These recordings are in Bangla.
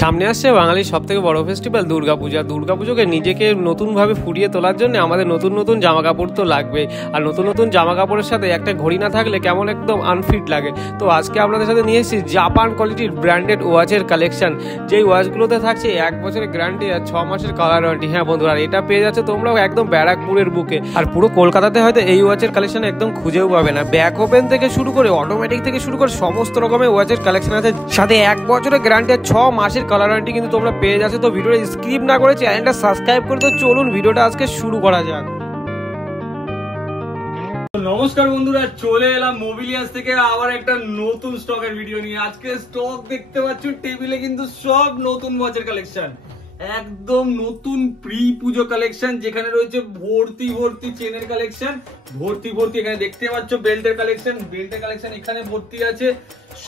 সামনে আসছে বাঙালির সবথেকে বড় ফেস্টিভ্যাল দুর্গাপূজা। দুর্গাপুজোকে নিজেকে নতুনভাবে ফুটিয়ে তোলার জন্য আমাদের নতুন নতুন জামা কাপড় তো লাগবে, আর নতুন নতুন জামা কাপড়ের সাথে একটা ঘড়ি না থাকলে কেমন একদম আনফিট লাগে। তো আজকে আপনাদের সাথে নিয়ে এসেছি জাপান কোয়ালিটির ব্র্যান্ডেড ওয়াচের কালেকশন, যেই ওয়াচগুলোতে থাকছে 1 বছরের গ্যারান্টি আর 6 মাসের কালার ওয়ারেন্টি। হ্যাঁ বন্ধুরা, আর এটা পেয়ে যাচ্ছে তোমরাও একদম ব্যারাকপুরের বুকে। আর পুরো কলকাতাতে হয়তো এই ওয়াচের কালেকশন একদম খুঁজেও পাবে না। ব্যাক ওপেন থেকে শুরু করে অটোমেটিক থেকে শুরু করে সমস্ত রকমের ওয়াচের কালেকশন আছে, সাথে 1 বছরের গ্যারান্টি আর 6 মাসের কালার ওয়ারেন্টি কিন্তু তোমরা পেয়ে যাচ্ছে। তো ভিডিওটা স্কিপ না করে চ্যানেলটা সাবস্ক্রাইব করে তো চলুন ভিডিওটা আজকে শুরু করা যাক। নমস্কার বন্ধুরা, চলে এলাম মোবিলিয়াস থেকে আবার একটা নতুন স্টকের ভিডিও নিয়ে। আজকে স্টক দেখতে পাচ্ছ টেবিলে কিন্তু সব নতুন ওয়াচের কালেকশন, একদম নতুন প্রি পুজো কালেকশন, যেখানে রয়েছে ভর্তি ভর্তি চেনের কালেকশন, ভর্তি ভর্তি এখানে দেখতে পাচ্ছ বেল্টের কালেকশন এখানে ভর্তি আছে।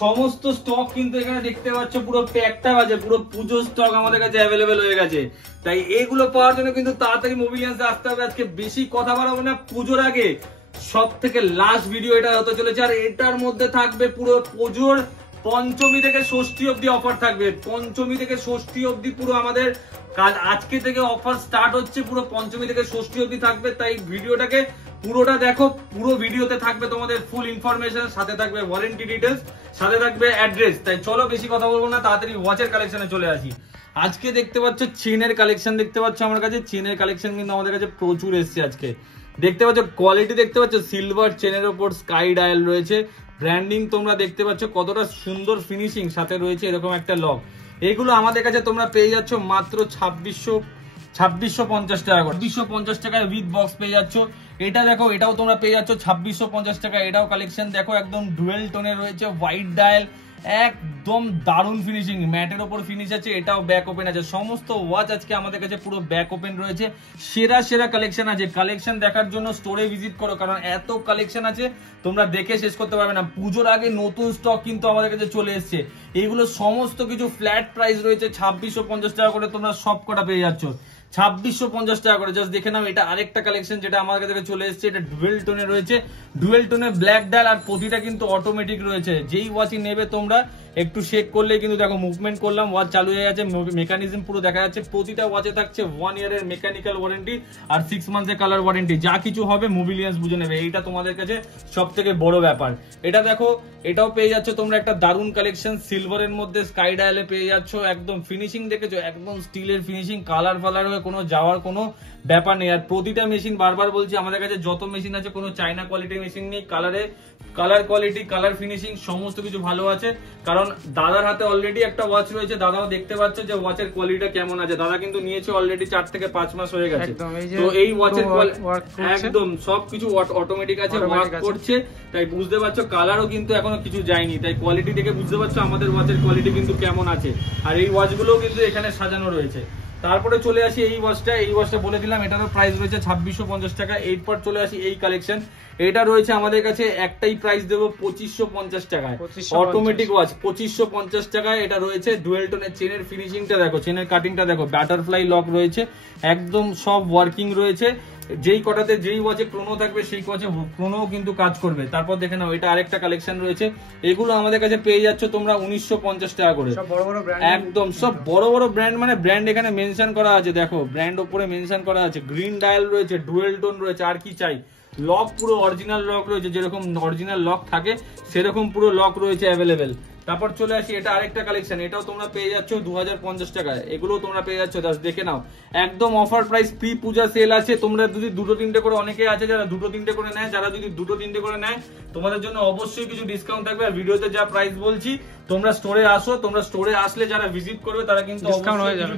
সমস্ত স্টক কিন্তু এখানে দেখতে পাচ্ছ পুরো প্যাকটা বাজে, পুরো পুজো স্টক আমাদের কাছে অ্যাভেলেবেল হয়ে গেছে। তাই এগুলো পাওয়ার জন্য কিন্তু তাড়াতাড়ি মোবিলিয়াসে আসতে হবে। আজকে বেশি কথা বাড়াবো না, পুজোর আগে সব থেকে লাস্ট ভিডিও এটা হতে চলেছে। আর এটার মধ্যে থাকবে পুরো পুজোর পঞ্চমী থেকে ষষ্ঠী অব্দি অফার থাকবে। পঞ্চমী থেকে ষষ্ঠী অব্দি পুরো আমাদের কাল আজকে থেকে অফার স্টার্ট হচ্ছে, পুরো পঞ্চমী থেকে ষষ্ঠী অব্দি থাকবে। তাই ভিডিওটাকে পুরোটা দেখো, পুরো ভিডিওতে থাকবে তোমাদের ফুল ইনফরমেশন, সাথে থাকবে ওয়ারেন্টি ডিটেলস, সাথে থাকবে অ্যাড্রেস। তাই চলো বেশি কথা বলবো না, তাড়াতাড়ি ওয়াচের কালেকশনে চলে আসি। আজকে দেখতে পাচ্ছ চেনের কালেকশন, দেখতে পাচ্ছ আমার কাছে চেনের কালেকশন কিন্তু আমাদের কাছে প্রচুর এসছে আজকে। দেখতে পাচ্ছ কোয়ালিটি, দেখতে পাচ্ছ সিলভার চেনের ওপর স্কাই ডায়াল রয়েছে, ব্র্যান্ডিং তোমরা দেখতে পাচ্ছ কতটা সুন্দর ফিনিশিং, সাথে রয়েছে এরকম একটা লক। এগুলো আমাদের কাছে তোমরা পেয়ে যাচ্ছ মাত্র 2650 টাকা করে, 2650 টাকায় উইথ বক্স পেয়ে যাচ্ছ। এটা দেখো, এটাও তোমরা পেয়ে যাচ্ছ 2650 টাকা। এটাও কালেকশন দেখো, একদম ডুয়েল টোনের রয়েছে, হোয়াইট ডায়াল, একদম দারুণ ফিনিশিং, ম্যাটের ওপর ফিনিশ আছে। এটাও ব্যাক ওপেন আছে। সমস্ত ওয়াচ আজকে আমাদের কাছে পুরো ব্যাক ওপেন রয়েছে। সেরা সেরা কালেকশন আছে। কালেকশন দেখার জন্য স্টোরে ভিজিট করো, কারণ এত কালেকশন আছে তোমরা দেখে শেষ করতে পারবে না। পুজোর আগে নতুন স্টক কিন্তু আমাদের কাছে চলে এসছে। এগুলো সমস্ত কিছু ফ্ল্যাট প্রাইস রয়েছে, 2650 টাকা করে তোমরা সব কটা পেয়ে যাচ্ছ। 2650 টাকা করে জাস্ট দেখে নাও। এটা আরেকটা কালেকশন যেটা আমার কাছে চলে এসেছে, এটা ডুয়েল টোনে রয়েছে, ডুয়েল টোনে ব্ল্যাক ডায়াল, আর প্রতিটা কিন্তু অটোমেটিক রয়েছে। যেই ওয়াচই নেবে তোমরা একটু শেক করলে কিন্তু দেখো মুভমেন্ট করলাম, ওয়াচ চালু হয়ে গেছে, মেকানিজম পুরো দেখা যাচ্ছে। প্রতিটা ওয়াচে থাকছে 1 ইয়ারের মেকানিক্যাল ওয়ারেন্টি আর 6 মান্থসের কালার ওয়ারেন্টি। যা কিছু হবে মোবিলিয়াস বুঝে নেবে, এইটা তোমাদের কাছে সব থেকে বড় ব্যাপার। এটা দেখো, এটাও পেয়ে যাচ্ছ তোমরা একটা দারুণ কালেকশন, সিলভারের মধ্যে স্কাই ডায়ালে পেয়ে যাচ্ছ। একদম ফিনিশিং দেখেছো, একদম স্টিলের ফিনিশিং, কালার ফালার হয়ে কোনো যাওয়ার কোনো ব্যাপার নেই। আর প্রতিটা মেশিন, বারবার বলছি, আমাদের কাছে যত মেশিন আছে কোনো চাইনা কোয়ালিটির মেশিন নেই। কালার কোয়ালিটি, কালার ফিনিশিং সমস্ত কিছু ভালো আছে। কারণ দাদার হাতে অলরেডি একটা ওয়াচ রয়েছে, দাদাও দেখতে পাচ্ছ যে ওয়াচের কোয়ালিটিটা কেমন আছে। দাদা কিন্তু নিয়েছে অলরেডি 4 থেকে 5 মাস হয়ে গেছে। তো এই ওয়াচের একদম সবকিছু অটোমেটিক আছে, ওয়ার্ক করছে। তাই বুঝতে পারছো কালারও কিন্তু এখনো কিছু যায়নি। তাই কোয়ালিটি দেখে বুঝতে পারছো আমাদের ওয়াচের কোয়ালিটি কিন্তু কেমন আছে। আর এই ওয়াচগুলোও কিন্তু এখানে সাজানো রয়েছে। তারপরে চলে আসি এই ওয়াচটা বলে দিলাম, এটারও প্রাইস রয়েছে 2650 টাকা। এরপর চলে আসি এই কালেকশন, এটা রয়েছে আমাদের কাছে একটাই প্রাইস দেবো 2550 টাকায়। অটোমেটিক ওয়াচ 2550 টাকায়। এটা রয়েছে ডুয়েল টোনের, চেনের ফিনিশিংটা দেখো, চেনের কাটিংটা দেখো, বাটারফ্লাই লক রয়েছে, একদম সব ওয়ার্কিং রয়েছে। যেই কটাতে যেই ওয়াচে ক্রোনো থাকবে সেই ওয়াচে ক্রোনোও কিন্তু কাজ করবে। তারপর দেখে নাও, এটা আরেকটা কালেকশন রয়েছে। এগুলো আমাদের কাছে পেয়ে যাচ্ছ তোমরা 1950 টাকা করে। একদম সব বড় বড় ব্র্যান্ড, মানে ব্র্যান্ড এখানে মেনশন করা আছে, দেখো ব্র্যান্ড ওপরে মেনশন করা আছে। গ্রিন ডায়াল রয়েছে, ডুয়েল টোন রয়েছে, আর কি চাই। লক পুরো অরিজিনাল লক রয়েছে, যেরকম অরিজিনাল লক থাকে সেরকম পুরো লক রয়েছে অ্যাভেলেবেল। তারপর চলে আসি, এটা আরেকটা কালেকশন, এটাও তোমরা পেয়ে যাচ্ছ 2050 টাকায়। এগুলো তোমরা পেয়ে যাচ্ছ, দেখে নাও, একদম অফার প্রাইস, প্রি পূজা সেল আছে। তোমরা যদি 2-3টে করে, অনেকে আছে যারা 2-3টে করে নেয়, যারা যদি 2-3টে করে নেয় তোমাদের জন্য অবশ্যই কিছু ডিসকাউন্ট থাকবে। আর ভিডিওতে যা প্রাইস বলছি, তোমরা স্টোরে আসো, তোমরা স্টোরে আসলে যারা ভিজিট করবে তারা কিন্তু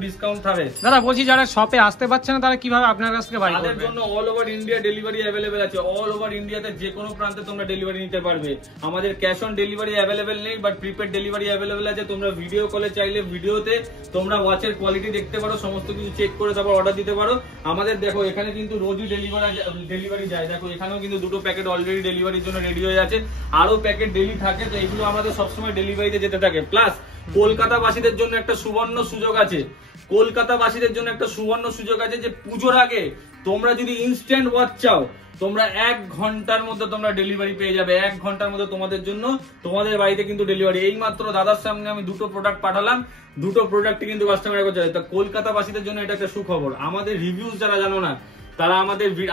ডিসকাউন্ট থাকবে। দাদা বলছি, যারা শপে আসতে পারছে না তারা কিভাবে আপনার কাছ থেকে বাই করবে? তাদের জন্য all over India delivery available আছে। অল ওভার ইন্ডিয়াতে যে কোনো প্রান্তে তোমরা ডেলিভারি নিতে পারবে। আমাদের ক্যাশ অন ডেলিভারি অ্যাভেলেবেল নেই, বাট প্রিপেড ডেলিভারি অ্যাভেলেবেল আছে। তোমরা ভিডিও কলে চাইলে ভিডিওতে তোমরা ওয়াচের কোয়ালিটি দেখতে পারো, সমস্ত কিছু চেক করে তারপর অর্ডার দিতে পারো। আমাদের দেখো এখানে কিন্তু রোজই ডেলিভারি যায়। দেখো এখানেও কিন্তু 2টো প্যাকেট অলরেডি ডেলিভারির জন্য রেডি হয়ে আছে, আরো প্যাকেট ডেলি থাকে। তো এগুলো আমাদের সবসময় ডেলিভারিতে যেতে থাকে। প্লাস কলকাতাবাসীদের জন্য একটা সুবর্ণ সুযোগ আছে। কলকাতাবাসীদের জন্য একটা সুবর্ণ সুযোগ আছে যে পুজোর আগে তোমরা যদি ইনস্ট্যান্ট ওয়াচ চাও, তোমরা 1 ঘন্টার মধ্যে তোমরা ডেলিভারি পেয়ে যাবে। 1 ঘন্টার মধ্যে তোমাদের জন্য তোমাদের বাড়িতে কিন্তু ডেলিভারি। এই মাত্র দাদার সামনে আমি 2টো প্রোডাক্ট পাঠালাম, 2টো প্রোডাক্ট কিন্তু কাস্টমার করছে। তা কলকাতাবাসীদের জন্য এটা একটা সুখবর। আমাদের রিভিউজ যারা জানো না, তারা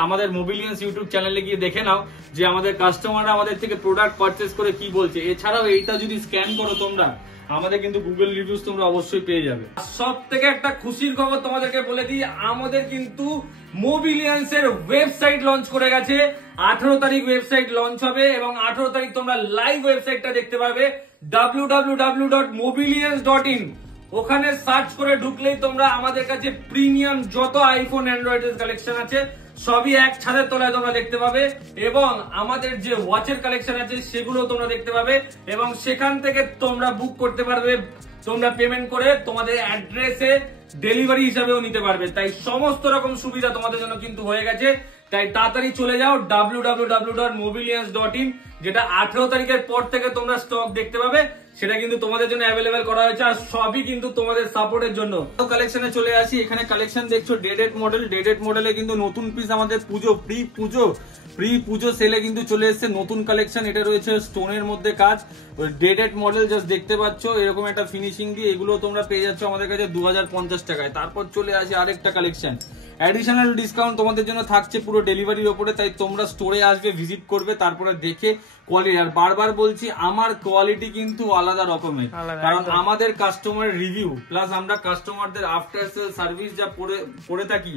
আমাদের মোবিলিয়ান্স ইউটিউব চ্যানেলে গিয়ে দেখে নাও যে আমাদের কাস্টমাররা আমাদের থেকে প্রোডাক্ট পারচেস করে কি বলছে। এছাড়াও এইটা যদি স্ক্যান করো তোমরা, আমাদের কিন্তু গুগল রিভিউজ তোমরা অবশ্যই পেয়ে যাবে। সব থেকে একটা খুশির খবর তোমাদেরকে বলে দিই, আমাদের কিন্তু মোবিলিয়ান্স এর ওয়েবসাইট লঞ্চ করে গেছে। 18 তারিখ ওয়েবসাইট লঞ্চ হবে এবং 18 তারিখ তোমরা লাইভ ওয়েবসাইটটা দেখতে পাবে www.mobilians.in। ওখানে সার্চ করে ঢুকলেই তোমরা আমাদের কাছে প্রিমিয়াম যত আইফোন অ্যান্ড্রয়েড কালেকশন আছে সবই এক ছাদের তলায় তোমরা দেখতে পাবে, এবং আমাদের যে ওয়াচের কালেকশন আছে সেগুলো তোমরা দেখতে পাবে, এবং সেখান থেকে তোমরা বুক করতে পারবে। তোমরা পেমেন্ট করে তোমাদের অ্যাড্রেসে ডেলিভারি হিসাবেও নিতে পারবে। তাই সমস্ত রকম সুবিধা তোমাদের জন্য কিন্তু হয়ে গেছে। তাই তাড়াতাড়ি চলে যাও www.mobilians.in, যেটা 18 তারিখের পর থেকে তোমরা স্টক দেখতে পাবে। সেটা কিন্তু তোমাদের জন্য অ্যাভেলেবেল করা হয়েছে, আর সবই কিন্তু তোমাদের সাপোর্টের জন্য। কালেকশনে চলে আসি। এখানে কালেকশন দেখছো ডেডেড মডেলে কিন্তু নতুন পিস আমাদের প্রি পুজো সেলে কিন্তু চলে এসেছে নতুন কালেকশন। এটা রয়েছে স্টোনের মধ্যে কাজ, ডেডেড মডেল জাস্ট দেখতে পাচ্ছ এরকম একটা ফিনিশিং দিয়ে। এগুলো তোমরা পেয়ে যাচ্ছ আমাদের কাছে 2050 টাকায়। তারপর চলে আসি আরেকটা কালেকশন, অ্যাডিশনাল ডিসকাউন্ট তোমাদের জন্য থাকছে পুরো ডেলিভারির ওপরে। তাই তোমরা স্টোরে আসবে, ভিজিট করবে, তারপরে দেখে কোয়ালিটি। আর বারবার বলছি, আমার কোয়ালিটি কিন্তু আলাদা রকমের, কারণ আমাদের কাস্টমার রিভিউ প্লাস আমরা কাস্টমারদের আফটার সেল সার্ভিস যা করে থাকি,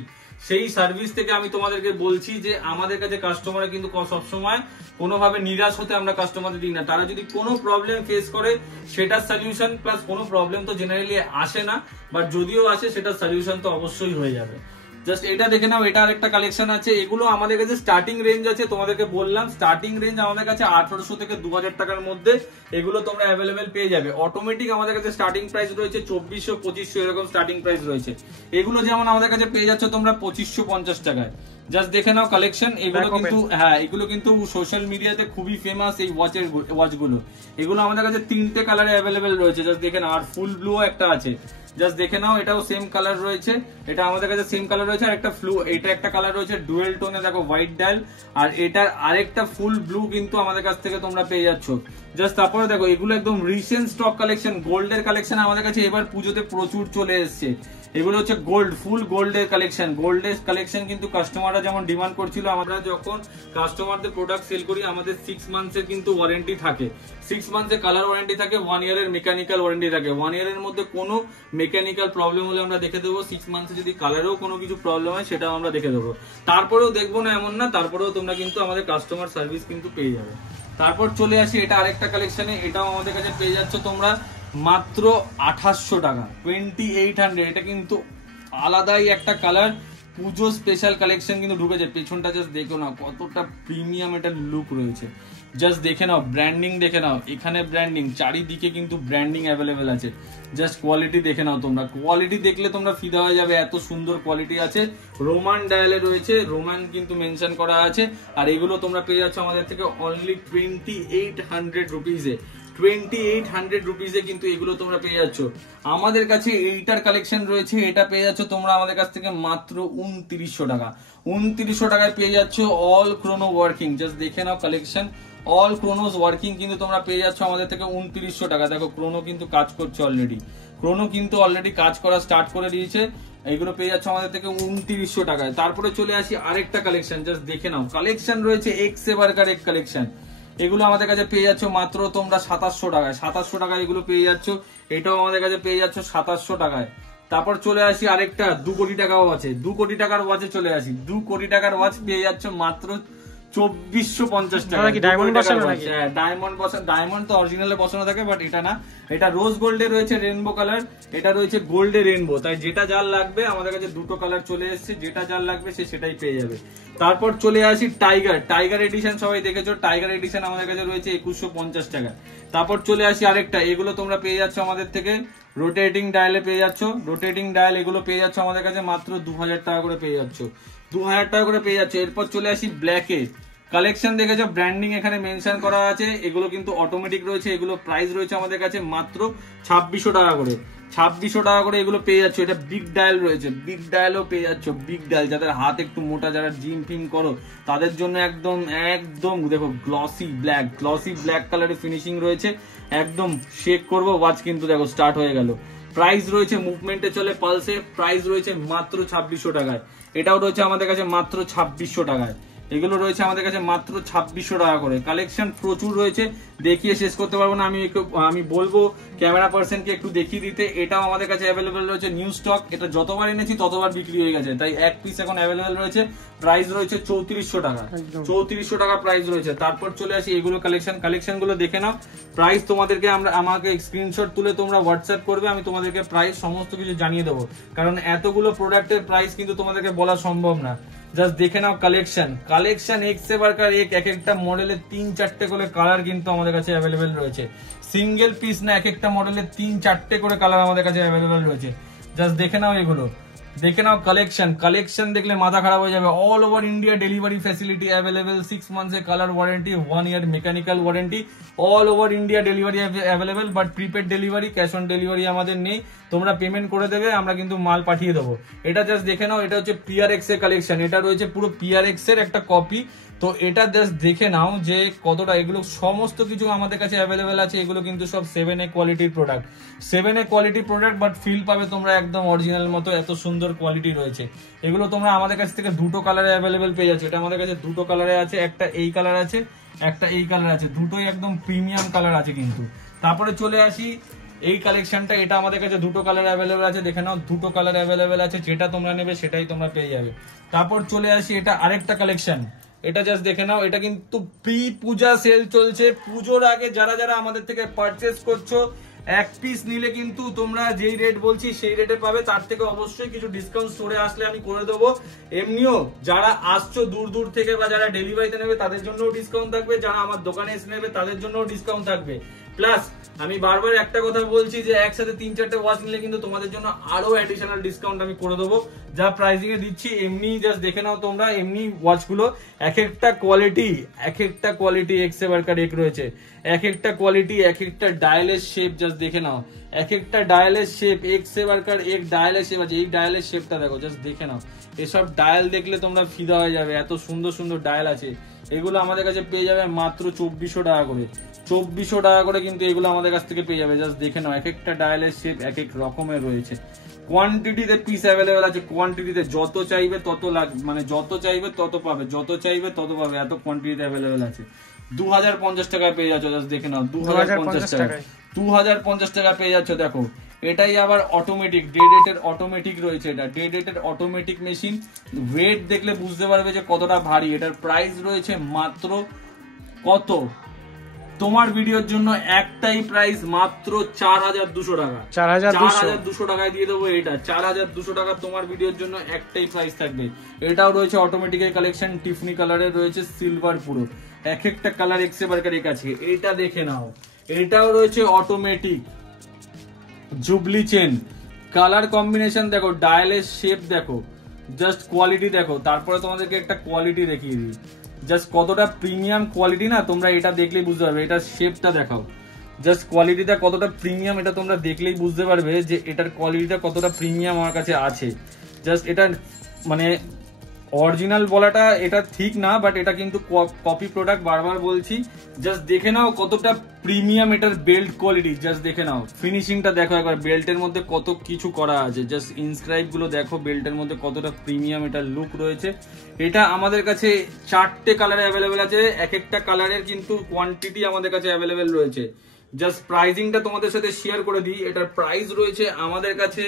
সেই সার্ভিস থেকে আমি তোমাদেরকে বলছি যে আমাদের কাছে কাস্টমার কিন্তু সবসময় কোনোভাবে নিরাশ হতে আমরা কাস্টমারদের দিই না। তারা যদি কোনো প্রবলেম ফেস করে সেটার সলিউশন প্লাস কোনো প্রবলেম তো জেনারেলি আসে না, বাট যদিও আসে সেটার সলিউশন তো অবশ্যই হয়ে যাবে। জাস্ট এটা দেখে নাও, এটা আরেকটা কালেকশন আছে। এগুলো আমাদের কাছে স্টার্টিং রেঞ্জ আছে, তোমাদেরকে বললাম স্টার্টিং রেঞ্জ আমাদের কাছে 1800 থেকে 2000 টাকার মধ্যে এগুলো তোমরা অ্যাভেলেবেল পেয়ে যাবে। অটোমেটিক আমাদের কাছে স্টার্টিং প্রাইস রয়েছে 2400, 2500 এরকম স্টার্টিং প্রাইস রয়েছে। এগুলো যেমন আমাদের কাছে পেয়ে যাচ্ছ তোমরা 2550 টাকায়। জাস্ট দেখে নাও কালেকশন। এগুলো কিন্তু এগুলো কিন্তু সোশ্যাল মিডিয়াতে খুবই ফেমাস এই ওয়াচগুলো। এগুলো আমাদের কাছে 3টে কালারে অ্যাভেলেবেল রয়েছে, জাস্ট দেখে নাও। আর ফুল ব্লু একটা আছে, জাস্ট দেখে নাও, এটাও সেম কালার রয়েছে। এটা আমাদের কাছে সেম কালার রয়েছে। আর একটা এটা একটা কালার রয়েছে ডুয়েল টোনে, দেখো হোয়াইট ডায়াল। আর এটার আরেকটা ফুল ব্লু কিন্তু আমাদের কাছ থেকে তোমরা পেয়ে যাচ্ছ। জাস্ট তারপরে দেখো, এগুলো একদম রিসেন্ট স্টক কালেকশন। গোল্ডের কালেকশন আমাদের কাছে এবার পুজোতে প্রচুর চলে এসছে। এগুলো হচ্ছে গোল্ড, ফুল গোল্ডের কালেকশন। গোল্ডের কালেকশন কিন্তু কাস্টমাররা যেমন ডিমান্ড করছিল, আমরা যখন কাস্টমারদের প্রোডাক্ট সেল করি আমাদের 6 মান্থসের কিন্তু ওয়ারেন্টি থাকে। 6 মান্থসের কালার ওয়ারেন্টি থাকে, 1 ইয়ারের মেকানিক্যাল ওয়ারেন্টি থাকে। 1 ইয়ারের মধ্যে কোনো মেকানিক্যাল প্রবলেম হলে আমরা দেখে দেবো। 6 মান্থে যদি কালারেও কোনো কিছু প্রবলেম হয় সেটাও আমরা দেখে দেবো। তারপরেও দেখবো না এমন না, তারপরেও তোমরা কিন্তু আমাদের কাস্টমার সার্ভিস কিন্তু পেয়ে যাবে। তারপর চলে আসি এটা আরেকটা কালেকশনে। এটাও আমাদের কাছে পেয়ে যাচ্ছ তোমরা মাত্র 2800 টাকা, 2800। এটা কিন্তু আলাদাই একটা কালার, পুজো স্পেশাল কালেকশন কিন্তু ঢুকেছে। পেছনটা জাস্ট দেখো না কতটা প্রিমিয়াম এটা লুক রয়েছে। জাস্ট দেখে নাও, ব্র্যান্ডিং দেখে নাও, এখানে ব্র্যান্ডিং, চারিদিকে কিন্তু ব্র্যান্ডিং অ্যাভেলেবেল আছে। জাস্ট কোয়ালিটি দেখে নাও তোমরা, কোয়ালিটি দেখলে তোমরা ফিদা হয়ে যাবে, এত সুন্দর কোয়ালিটি আছে। রোমান ডায়ালে রয়েছে, রোমান কিন্তু মেনশন করা আছে। আর এগুলো তোমরা পেয়ে যাচ্ছ আমাদের থেকে অনলি 2800 রুপিজে। 2800 রুপিজে কিন্তু এগুলো তোমরা পেয়ে যাচ্ছ। আমাদের কাছে এইটার কালেকশন রয়েছে, এটা পেয়ে যাচ্ছ তোমরা আমাদের কাছ থেকে মাত্র 2900 টাকা। 2900 টাকায় পেয়ে যাচ্ছ অল ক্রোনো ওয়ার্কিং। জাস্ট দেখে নাও কালেকশন, অল ক্রোনোস ওয়ার্কিং কিন্তু তোমরা পেয়ে যাচ্ছ আমাদের থেকে 2900 টাকা। দেখো ক্রোনো কিন্তু কাজ করছে অলরেডি, ক্রোনো কিন্তু অলরেডি কাজ করা স্টার্ট করে দিয়েছে। এগুলো পেয়ে যাচ্ছ আমাদের থেকে 2900 টাকায়। তারপরে চলে আসি আরেকটা কালেকশন, জাস্ট দেখে নাও কালেকশন রয়েছে এক্স এবারকার এক কালেকশন। এগুলো আমাদের কাছে পেয়ে যাচ্ছ মাত্র তোমরা 2700 টাকায়। 2700 টাকায় এগুলো পেয়ে যাচ্ছ। এটাও আমাদের কাছে পেয়ে যাচ্ছ 2700 টাকায়। তারপর চলে আসি আরেকটা 2 কোটি টাকাও আছে, 2 কোটি টাকার ওয়াচে চলে আসি। 2 কোটি টাকার ওয়াচ পেয়ে যাচ্ছ মাত্র 2450 টাকা। ডায়মন্ড তো অরিজিনালে বসানো থাকে, বাট এটা না, এটা রোজ গোল্ডে রয়েছে রেনবো কালার, এটা রয়েছে গোল্ডে রেনবো। তাই যেটা যার লাগবে আমাদের কাছে দুটো কালার চলে এসেছে, যেটা যার লাগবে সে সেটাই পেয়ে যাবে। তারপর চলে আসি টাইগার এডিশন, সবাই দেখেছো টাইগার এডিশন আমাদের কাছে রয়েছে 2150 টাকা। তারপর চলে আসি আরেকটা, এগুলো তোমরা পেয়ে যাচ্ছ আমাদের থেকে রোটেটিং ডায়ালে পেয়ে যাচ্ছ। রোটেটিং ডায়াল এগুলো পেয়ে যাচ্ছ আমাদের কাছে মাত্র 2000 টাকা করে পেয়ে যাচ্ছ, 2000 টাকা করে পেয়ে যাচ্ছ। এরপর চলে আসি ব্ল্যাকে কালেকশন, দেখেছো ব্র্যান্ডিং এখানে মেনশন করা আছে। এগুলো কিন্তু অটোমেটিক রয়েছে, এগুলো প্রাইস রয়েছে আমাদের কাছে মাত্র 2600 টাকা করে। 2600 টাকা করে এগুলো পেয়ে যাচ্ছ। এটা বিগ ডায়াল রয়েছে, বিগ ডায়ালও পেয়ে যাচ্ছ। বিগ ডায়াল যাদের হাত একটু মোটা, যারা জিম ফিম করো তাদের জন্য একদম একদম দেখো গ্লসি ব্ল্যাক কালারের ফিনিশিং রয়েছে। একদম শেক করবো ওয়াচ কিন্তু দেখো স্টার্ট হয়ে গেল। প্রাইস রয়েছে মুভমেন্টে চলে পালসে, প্রাইস রয়েছে মাত্র 2600 টাকায়। এটাও রয়েছে আমাদের কাছে মাত্র 2600 টাকায়। এগুলো রয়েছে আমাদের কাছে মাত্র 2600 টাকা করে। কালেকশন প্রচুর রয়েছে, দেখিয়ে শেষ করতে পারবো না। আমি বলবো ক্যামেরা পার্সনকে একটু দেখিয়ে দিতে। এটাও আমাদের কাছে অ্যাভেলেবেল রয়েছে নিউ স্টক। এটা যতবার এনেছি ততবার বিক্রি হয়ে গেছে, তাই এক পিস এখন অ্যাভেলেবেল রয়েছে। প্রাইস রয়েছে 3400 টাকা, 3400 টাকা প্রাইস রয়েছে। তারপর চলে আসি এগুলো কালেকশন গুলো দেখে নাও। প্রাইস তোমাদেরকে আমাকে স্ক্রিনশট তুলে তোমরা হোয়াটসঅ্যাপ করবে, আমি তোমাদেরকে প্রাইস সমস্ত কিছু জানিয়ে দেবো, কারণ এতগুলো প্রোডাক্টের প্রাইস কিন্তু তোমাদেরকে বলা সম্ভব না। জাস্ট দেখে নাও কালেকশন এক সে বাড়কার এক একটা মডেলের 3-4টে করে কালার কিন্তু আমাদের কাছে অ্যাভেলেবেল রয়েছে। সিঙ্গেল পিস না, এক একটা মডেলের 3-4টে করে কালার আমাদের কাছে অ্যাভেলেবেল রয়েছে। জাস্ট দেখে নাও এগুলো, দেখে নাও কালেকশন দেখলে মাথা খারাপ হয়ে যাবে। All over India delivery facility available, 6 months colour warranty, 1 year mechanical warranty. All over India delivery available, but prepaid delivery, cash on delivery আমাদের নেই। তোমরা পেমেন্ট করে দেবে, আমরা কিন্তু মাল পাঠিয়ে দেবো। এটা জাস্ট দেখে নাও, এটা হচ্ছে PRX এর কালেকশন। এটা রয়েছে পুরো PRX এর একটা কপি। তো এটা জাস্ট দেখে নাও যে কতটা, এগুলো সমস্ত কিছু আমাদের কাছে অ্যাভেলেবেল আছে। এগুলো কিন্তু সব 7A কোয়ালিটির প্রোডাক্ট, 7A কোয়ালিটির প্রোডাক্ট, বাট ফিল পাবে তোমরা একদম অরিজিনাল মতো, এত সুন্দর কোয়ালিটি রয়েছে। এগুলো তোমরা আমাদের কাছ থেকে দুটো কালারে অ্যাভেলেবেল পেয়ে যাচ্ছ। এটা আমাদের কাছে দুটো কালারে আছে, একটা এই কালার আছে, একটা এই কালার আছে, দুটোই একদম প্রিমিয়াম কালার আছে কিন্তু। তারপরে চলে আসি এই কালেকশনটা, এটা আমাদের কাছে দুটো কালার অ্যাভেলেবেল আছে। দেখে নাও দুটো কালার অ্যাভেলেবেল আছে, যেটা তোমরা নেবে সেটাই তোমরা পেয়ে যাবে। তারপর চলে আসি এটা আরেকটা কালেকশন, এটা জাস্ট দেখে নাও। এটা কিন্তু প্রি পূজা সেল চলছে। পুজোর আগে যারা যারা আমাদের থেকে পারচেস করছো, এক পিস নিলে কিন্তু তোমরা যেই রেট বলছি সেই রেটে পাবে, তার থেকে অবশ্যই কিছু ডিসকাউন্ট স্টোরে আসলে আমি করে দেবো। এমনিও যারা আসছো দূর থেকে বা যারা ডেলিভারিতে নেবে তাদের জন্যও ডিসকাউন্ট থাকবে, যারা আমার দোকানে এসে নেবে তাদের জন্যও ডিসকাউন্ট থাকবে। প্লাস আমি বারবার একটা কথা বলছি যে একসাথে 3-4টে ওয়াচ নিলে কিন্তু তোমাদের জন্য আরো অ্যাডিশনাল ডিসকাউন্ট আমি করে দেবো। যা প্রাইসিং এ দিচ্ছি এমনি জাস্ট দেখে নাও তোমরা। এমনি ওয়াচগুলো এক একটা কোয়ালিটি এক সে বাড়কার এক রয়েছে, এক একটা কোয়ালিটি, এক একটা ডায়ালের শেপ জাস্ট দেখে নাও। এক একটা ডায়ালের শেপ এক সে বাড়কার এক ডায়ালের শেপ আছে। এই ডায়ালের শেপটা দেখো, জাস্ট দেখে নাও। এসব ডায়াল দেখলে তোমরা ফিদা হয়ে যাবে, এত সুন্দর সুন্দর ডায়াল আছে। এগুলো আমাদের কাছে পেয়ে যাবে মাত্র 2400 টাকা করে, 2400 টাকা করে কিন্তু এগুলো আমাদের কাছ থেকে পেয়ে যাবে। জাস্ট দেখে নাও, এক একটা ডায়ালের শেপ এক এক রকমের রয়েছে। কোয়ান্টিটিতে পিস অ্যাভেলেবেল আছে, কোয়ান্টিটিতে যত চাইবে তত মানে যত চাইবে তত পাবে, যত চাইবে তত পাবে, এত কোয়ান্টিটিতে অ্যাভেলেবেল আছে। 2050 টাকায় পেয়ে যাচ্ছ, জাস্ট দেখে নাও। 2050 টাকায় 2050 টাকা পেয়ে যাচ্ছ। দেখো এটাই আবার অটোমেটিক, ডেডেটেড অটোমেটিক রয়েছে। এটা ডেডেটেড অটোমেটিক মেশিন। ওয়েট দেখলে বুঝতে পারবে যে কতটা ভারী। এটার প্রাইস রয়েছে মাত্র কত, তোমার ভিডিওর জন্য একটাই প্রাইস মাত্র 4200 টাকা। 4200 টাকায় দিয়ে দেবো এটা। 4200 টাকা তোমার ভিডিওর জন্য একটাই প্রাইস থাকবে। এটাও রয়েছে অটোমেটিকের কালেকশন, টিফনি কালারের রয়েছে, সিলভার পুরো, এক একটা কালার এক্সে বার্কার এক আছে। এটা দেখে নাও, এটাও রয়েছে automatic, jubilee chain, colour combination দেখো, ডায়ালের শেপ দেখো, জাস্ট কোয়ালিটি দেখো। তারপরে তোমাদেরকে একটা কোয়ালিটি দেখিয়ে দিই, জাস্ট কতটা প্রিমিয়াম কোয়ালিটি না, তোমরা এটা দেখলেই বুঝতে পারবে। এটা শেপটা দেখাও, জাস্ট কোয়ালিটিটা কতটা প্রিমিয়াম, এটা তোমরা দেখলেই বুঝতে পারবে যে এটার কোয়ালিটিটা কতটা প্রিমিয়াম আমার কাছে আছে। জাস্ট এটা মানে অরিজিনাল বলাটা এটা ঠিক না, বাট এটা কিন্তু কপি প্রোডাক্ট, বারবার বলছি। জাস্ট দেখে নাও কতটা প্রিমিয়াম এটার বেল্ট কোয়ালিটি, জাস্ট দেখে নাও। ফিনিশিংটা দেখো একবার, বেল্টের মধ্যে কত কিছু করা আছে, জাস্ট ইনস্ক্রাইব গুলো দেখো, বেল্টের মধ্যে কতটা প্রিমিয়াম এটার লুক রয়েছে। এটা আমাদের কাছে 4টে কালারে অ্যাভেলেবেল আছে, এক একটা কালারের কিন্তু কোয়ান্টিটি আমাদের কাছে অ্যাভেলেবেল রয়েছে। জাস্ট প্রাইসিংটা তোমাদের সাথে শেয়ার করে দিই। এটার প্রাইস রয়েছে আমাদের কাছে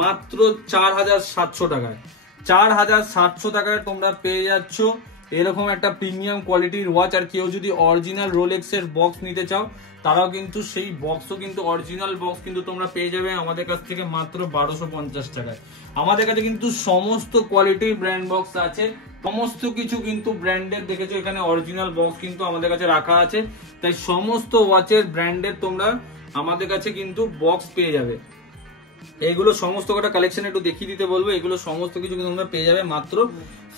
মাত্র 4700 টাকায়। 4700 টাকায় তোমরা পেয়ে যাচ্ছ এরকম একটা প্রিমিয়াম কোয়ালিটির ওয়াচ। আর কেউ যদি অরিজিনাল রোলেক্স এর বক্স নিতে চাও, তারাও কিন্তু সেই বক্সও কিন্তু অরিজিনাল বক্স কিন্তু তোমরা পেয়ে যাবে আমাদের কাছ থেকে মাত্র 1250 টাকায়। আমাদের কাছে কিন্তু সমস্ত কোয়ালিটির ব্র্যান্ড বক্স আছে, সমস্ত কিছু কিন্তু ব্র্যান্ডের দেখেছো, এখানে অরিজিনাল বক্স কিন্তু আমাদের কাছে রাখা আছে। তাই সমস্ত ওয়াচের ব্র্যান্ডের তোমরা আমাদের কাছে কিন্তু বক্স পেয়ে যাবে। এগুলো সমস্ত কটা কালেকশন একটু দেখিয়ে দিতে বলবো। এগুলো সমস্ত কিছু তোমরা পেয়ে যাবে মাত্র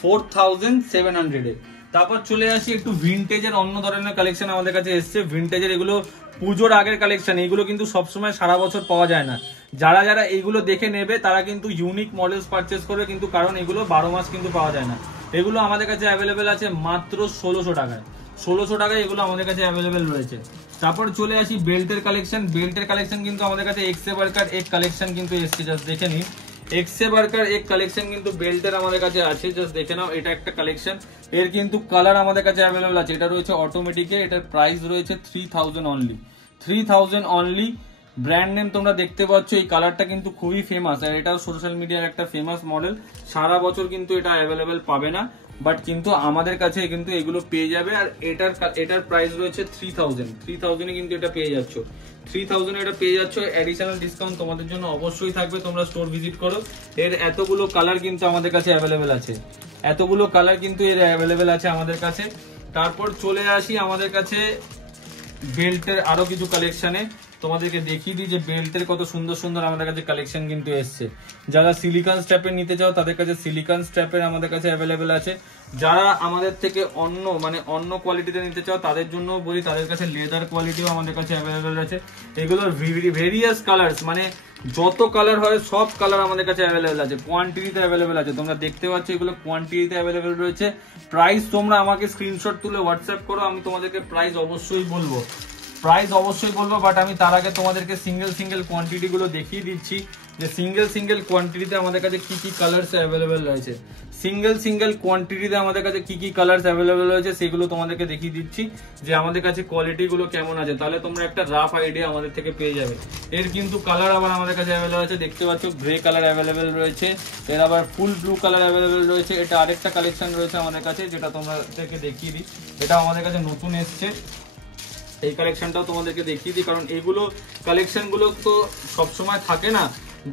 4700 এ। তারপর চলে আসি একটু ভিনটেজের, অন্য ধরনের কালেকশন আমাদের কাছে এসছে ভিনটেজের। এগুলো পুজোর আগের কালেকশন, এগুলো কিন্তু সবসময় সারা বছর পাওয়া যায় না। যারা যারা এইগুলো দেখে নেবে তারা কিন্তু ইউনিক মডেলস পারচেস করবে, কিন্তু কারণ এগুলো 12 মাস কিন্তু পাওয়া যায় না। এগুলো আমাদের কাছে অ্যাভেলেবেল আছে মাত্র 1600 টাকায়। 1600 টাকায় এগুলো আমাদের কাছে অ্যাভেলেবেল রয়েছে। তারপর চলে আসি বেল্টের কালেকশন। বেল্টের কালেকশন কিন্তু আমাদের কাছে এক্সে বার্কার এক কালেকশন কিন্তু এসছে, জাস্ট দেখে নিন। এক্সে বার্কার এক কালেকশন কিন্তু বেল্টের আমাদের কাছে আছে, জাস্ট দেখে নাও। এটা একটা কালেকশন, এর কিন্তু কালার আমাদের কাছে অ্যাভেলেবেল আছে। এটা রয়েছে অটোমেটিকে, এটার প্রাইস রয়েছে 3000 অনলি, 3000 অনলি। ব্র্যান্ড নেম তোমরা দেখতে পাচ্ছ, এই কালারটা কিন্তু খুবই ফেমাস, আর এটাও সোশ্যাল মিডিয়ার একটা ফেমাস মডেল। সারা বছর কিন্তু এটা অ্যাভেলেবেল পাবে না, বাট কিন্তু আমাদের কাছে কিন্তু এগুলো পেয়ে যাবে। আর এটার প্রাইস রয়েছে 3000 এ কিন্তু এটা পেয়ে যাচ্ছ, 3000 এটা পেয়ে যাচ্ছ। অ্যাডিশনাল ডিসকাউন্ট তোমাদের জন্য অবশ্যই থাকবে, তোমরা স্টোর ভিজিট করো। এর এতগুলো কালার কিন্তু আমাদের কাছে অ্যাভেলেবেল আছে, এতগুলো কালার কিন্তু এর অ্যাভেলেবেল আছে আমাদের কাছে। তারপর চলে আসি আমাদের কাছে বেল্টের আরো কিছু কালেকশনে, তোমাদেরকে দেখিয়ে দিই যে বেল্টের কত সুন্দর সুন্দর আমাদের কাছে কালেকশন কিন্তু এসছে। যারা সিলিকন স্ট্র্যাপের নিতে চাও তাদের কাছে সিলিকন স্ট্র্যাপের আমাদের কাছে অ্যাভেলেবেল আছে। যারা আমাদের থেকে অন্য কোয়ালিটিতে নিতে চাও তাদের জন্য বলি, তাদের কাছে লেদার কোয়ালিটিও আমাদের কাছে অ্যাভেলেবেল আছে। এগুলোর ভেরিয়াস কালার্স, মানে যত কালার হয় সব কালার আমাদের কাছে অ্যাভেলেবেল আছে, কোয়ান্টিটিতে অ্যাভেলেবেল আছে। তোমরা দেখতে পাচ্ছ এগুলো কোয়ান্টিটিতে অ্যাভেলেবেল রয়েছে। প্রাইস তোমরা আমাকে স্ক্রিনশট তুলে হোয়াটসঅ্যাপ করো, আমি তোমাদেরকে প্রাইস অবশ্যই বলবো, বাট আমি তার আগে তোমাদেরকে সিঙ্গেল কোয়ান্টিটি গুলো দেখিয়ে দিচ্ছি যে সিঙ্গেল কোয়ান্টিটিতে আমাদের কাছে কি কি কালার্স অ্যাভেলেবেল রয়েছে। সিঙ্গেল কোয়ান্টিটিতে আমাদের কাছে কি কি কালার্স অ্যাভেলেবেল রয়েছে সেগুলো তোমাদেরকে দেখিয়ে দিচ্ছি যে আমাদের কাছে কোয়ালিটি গুলো কেমন আছে, তাহলে তোমরা একটা রাফ আইডিয়া আমাদের থেকে পেয়ে যাবে। এর কিন্তু কালার আবার আমাদের কাছে অ্যাভেলেবেল আছে, দেখতে পাচ্ছ গ্রে কালার অ্যাভেলেবেল রয়েছে, এর আবার ফুল ব্লু কালার অ্যাভেলেবেল রয়েছে। এটা আরেকটা কালেকশন রয়েছে আমাদের কাছে, যেটা তোমাদেরকে দেখিয়ে দিই, এটা আমাদের কাছে নতুন এসছে। এই কালেকশনটাও তোমাদেরকে দেখিয়ে দিই, কারণ এগুলো কালেকশন গুলো তো সবসময় থাকে না,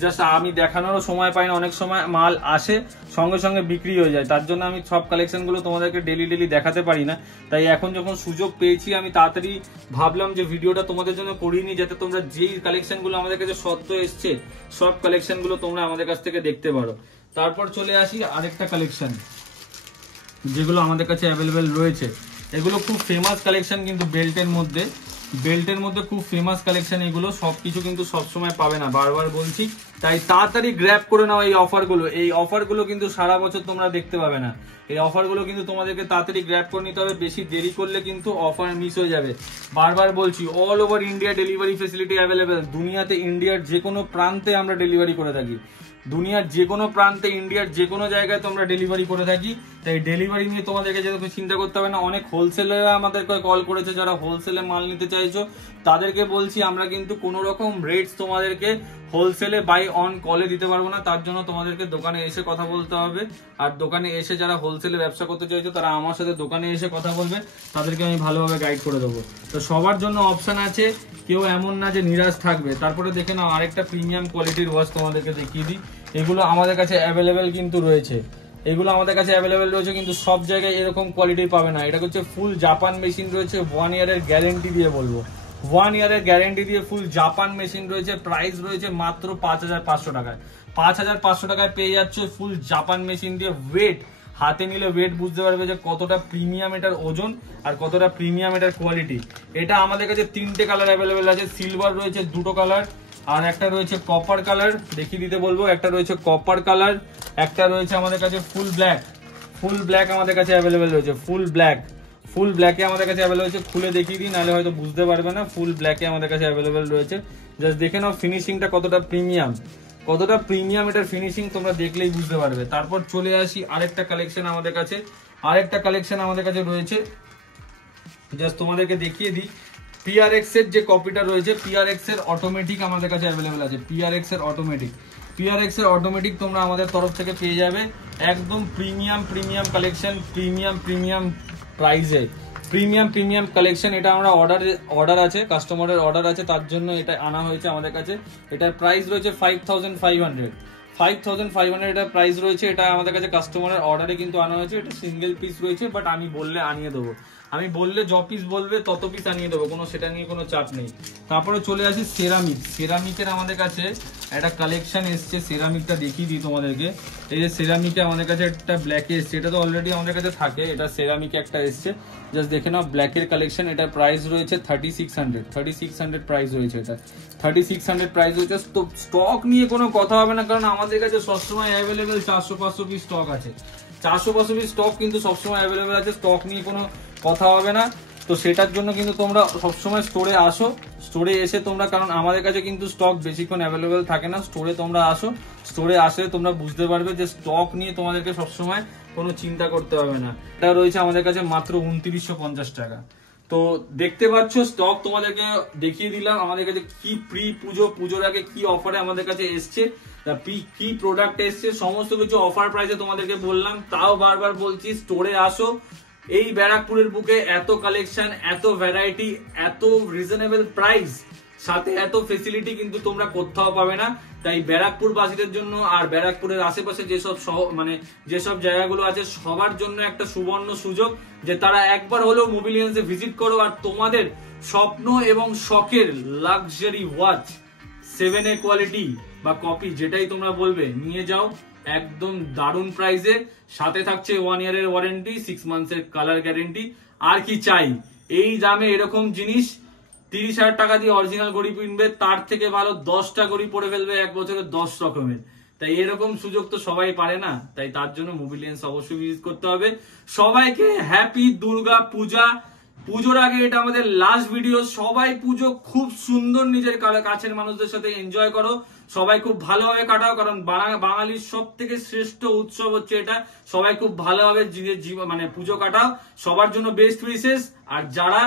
জাস্ট আমি দেখানোরও সময় পাই না, অনেক সময় মাল আসে সঙ্গে সঙ্গে বিক্রি হয়ে যায়, তার জন্য আমি সব কালেকশন গুলো তোমাদেরকে ডেলি দেখাতে পারি না। তাই এখন যখন সুযোগ পেয়েছি আমি তাড়াতাড়ি ভাবলাম যে ভিডিওটা তোমাদের জন্য করিনি, যাতে তোমরা যেই কালেকশন গুলো আমাদের কাছে সদ্য এসছে সব কালেকশন গুলো তোমরা আমাদের কাছ থেকে দেখতে পারো। তারপর চলে আসি আরেকটা কালেকশন যেগুলো আমাদের কাছে অ্যাভেলেবেল রয়েছে। এগুলো খুব ফেমাস কালেকশন, কিন্তু বেল্টের মধ্যে খুব ফেমাস কালেকশন। এগুলো সবকিছু কিন্তু সবসময় পাবে না, বারবার বলছি, তাই তাড়াতাড়ি গ্র্যাব করে নাও এই অফারগুলো কিন্তু সারা বছর তোমরা দেখতে পাবে না। এই অফারগুলো কিন্তু তোমাদেরকে তাড়াতাড়ি গ্র্যাব করে নিতে হবে, বেশি দেরি করলে কিন্তু অফার মিস হয়ে যাবে। বারবার বলছি, all over India delivery facility available. দুনিয়াতে ইন্ডিয়ার যে কোনো প্রান্তে আমরা ডেলিভারি করে থাকি, দুনিয়ার যে কোনো প্রান্তে ইন্ডিয়ার যে কোনো জায়গায় তোমরা ডেলিভারি করে থাকি। তাই ডেলিভারি নিয়ে তোমাদেরকে যেরকম চিন্তা করতে হবে না। অনেক হোলসেলাররা আমাদেরকে কল করেছে, যারা হোলসেলে মাল নিতে চাইছো তাদেরকে বলছি আমরা কিন্তু কোনো রকম রেটস তোমাদেরকে হোলসেলে বাই অন কলে দিতে পারবো না, তার জন্য তোমাদেরকে দোকানে এসে কথা বলতে হবে। আর দোকানে এসে যারা হোলসেলে ব্যবসা করতে চাইছো তারা আমার সাথে দোকানে এসে কথা বলবে, তাদেরকে আমি ভালোভাবে গাইড করে দেবো। তো সবার জন্য অপশন আছে, কেউ এমন না যে নিরাশ থাকবে। তারপরে দেখে নাও আরেকটা প্রিমিয়াম কোয়ালিটির ওয়াচ তোমাদেরকে দেখিয়ে দিই। এগুলো আমাদের কাছে অ্যাভেলেবেল কিন্তু রয়েছে, কিন্তু সব জায়গায় এরকম কোয়ালিটির পাবে না। এটা হচ্ছে ফুল জাপান মেশিন রয়েছে, 1 ইয়ারের গ্যারেন্টি দিয়ে বলবো, 1 ইয়ারের গ্যারেন্টি দিয়ে ফুল জাপান মেশিন রয়েছে। প্রাইস রয়েছে মাত্র 5500 টাকায়। 5500 টাকায় পেয়ে যাচ্ছে ফুল জাপান মেশিন দিয়ে। ওয়েট হাতে নিলে ওয়েট বুঝতে পারবে যে কতটা প্রিমিয়াম এটার ওজন আর কতটা প্রিমিয়াম এটার কোয়ালিটি। এটা আমাদের কাছে 3টে কালার অ্যাভেলেবেল আছে, সিলভার রয়েছে 2টো কালার, আর একটা রয়েছে কপার কালার, দেখিয়ে দিতে বলবো। একটা রয়েছে কপার কালার, একটা রয়েছে আমাদের কাছে ফুল ব্ল্যাক আমাদের কাছে অ্যাভেলেবেল রয়েছে। ফুল ব্ল্যাকে আমাদের কাছে অ্যাভেলেবেল রয়েছে, খুলে দেখিয়ে দিই নাহলে হয়তো বুঝতে পারবে না। ফুল ব্ল্যাকে আমাদের কাছে অ্যাভেলেবেল রয়েছে, জাস্ট দেখে নাও ফিনিশিংটা কতটা প্রিমিয়াম এটার ফিনিশিং তোমরা দেখলেই বুঝতে পারবে। তারপর চলে আসি আরেকটা কালেকশন আমাদের কাছে রয়েছে, জাস্ট তোমাদেরকে দেখিয়ে দিই। PRX এর যে কপিটা রয়েছে, PRX এর অটোমেটিক আমাদের কাছে অ্যাভেলেবেল আছে। PRX এর অটোমেটিক তোমরা আমাদের তরফ থেকে পেয়ে যাবে একদম প্রিমিয়াম কালেকশন, প্রিমিয়াম প্রাইসে, প্রিমিয়াম কালেকশন। এটা আমরা অর্ডার আছে, কাস্টমারের অর্ডার আছে, তার জন্য এটা আনা হয়েছে আমাদের কাছে। এটার প্রাইস রয়েছে 5500 এটার প্রাইস রয়েছে। এটা আমাদের কাছে কাস্টমারের অর্ডারে কিন্তু আনা হয়েছে। এটা সিঙ্গেল পিস রয়েছে, বাট আমি বললে আনিয়ে দেবো। আমি বললে য পিস বলবে তত পিস আনিয়ে দেবো, কোনো সেটা নিয়ে কোনো চাপ নেই। তারপরে চলে আসি সেরামিক। সেরামিকের আমাদের কাছে একটা কালেকশন এসছে, সেরামিকটা দেখিয়ে দিই তোমাদেরকে। এই যে সেরামিকে আমাদের কাছে একটা ব্ল্যাকে এসছে, এটা তো অলরেডি আমাদের কাছে থাকে, এটা সেরামিকে একটা এসছে, জাস্ট দেখে নাও ব্ল্যাকের কালেকশন। এটা প্রাইস রয়েছে 3600 প্রাইস রয়েছে, এটা 3600 প্রাইস রয়েছে। তো স্টক নিয়ে কোনো কথা হবে না, কারণ আমাদের কাছে সবসময় অ্যাভেলেবেল 400-500 পিস স্টক আছে। 400-500 পিস স্টক কিন্তু সবসময় অ্যাভেলেবেল আছে, স্টক নিয়ে কোনো কথা হবে না। তো সেটার জন্য কিন্তু তোমরা সবসময় স্টোরে আসো, স্টোরে এসে তোমরা, কারণ আমাদের কাছে কিন্তু স্টক বেশিক্ষণ অ্যাভেলেবেল থাকে না, স্টোরে তোমরা আসো, স্টোরে আসলে তোমরা বুঝতে পারবে যে স্টক নিয়ে তোমাদেরকে সবসময় কোনো চিন্তা করতে হবে না। এটা রয়েছে আমাদের কাছে মাত্র 2950 টাকা। তো দেখতে পাচ্ছ স্টক তোমাদেরকে দেখিয়ে দিলাম, আমাদের কাছে কি প্রি পুজোর আগে কি অফারে আমাদের কাছে এসছে, কি প্রোডাক্ট এসছে, সমস্ত কিছু অফার প্রাইসে তোমাদেরকে বললাম। তাও বারবার বলছি, স্টোরে আসো। এই ব্যারাকপুরের বুকে এত কালেকশন, এত ভ্যারাইটি, এত রিজনেবল প্রাইস, সাথে এত ফেসিলিটি কিন্তু তোমরা কোথাও পাবে না। তাই ব্যারাকপুর বাসীদের জন্য আর ব্যারাকপুরের আশেপাশে যেসব জায়গাগুলো আছে সবার জন্য একটা সুবর্ণ সুযোগ যে তারা একবার হলেও মোবিলিয়ান্সে ভিজিট করো, আর তোমাদের স্বপ্ন এবং শখের লাক্সারি ওয়াচ 7A কোয়ালিটি বা কপি যেটাই তোমরা বলবে নিয়ে যাও একদম দারুণ প্রাইসে। সাথে থাকছে 1 ইয়ারের ওয়ারেন্টি, 6 মান্থসের কালার গ্যারেন্টি। আর কি চাই? এই দামে এরকম জিনিস 30,000 টাকা দিয়ে অরিজিনাল ঘড়ি কিনবে, তার থেকে ভালো 10টা ঘড়ি পরে ফেলবে 1 বছরে 10 রকমের। তাই এরকম সুযোগ তো সবাই পারে না, তাই তার জন্য মোবিলিয়ান্স অবশ্যই ভিজিট করতে হবে। সবাইকে হ্যাপি দুর্গা পূজা। পুজোর আগে এটা আমাদের লাস্ট ভিডিও। সবাই পুজো খুব সুন্দর নিজের কাছের মানুষদের সাথে এনজয় করো, সবাই খুব ভালোভাবে কাটাও, কারণ বাঙালির সব থেকে শ্রেষ্ঠ উৎসব হচ্ছে এটা। সবাই খুব ভালোভাবে পুজো কাটাও, সবার জন্য বেস্ট উইশেস। আর যারা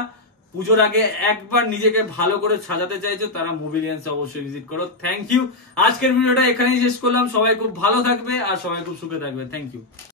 পুজোর আগে একবার নিজেকে ভালো করে সাজাতে চাইছো তারা মোবিলিয়ান্স অবশ্যই ভিজিট করো। Thank you. আজকের ভিডিওটা এখানেই শেষ করলাম। সবাই খুব ভালো থাকবে আর সবাই খুব সুখে থাকবে। Thank you.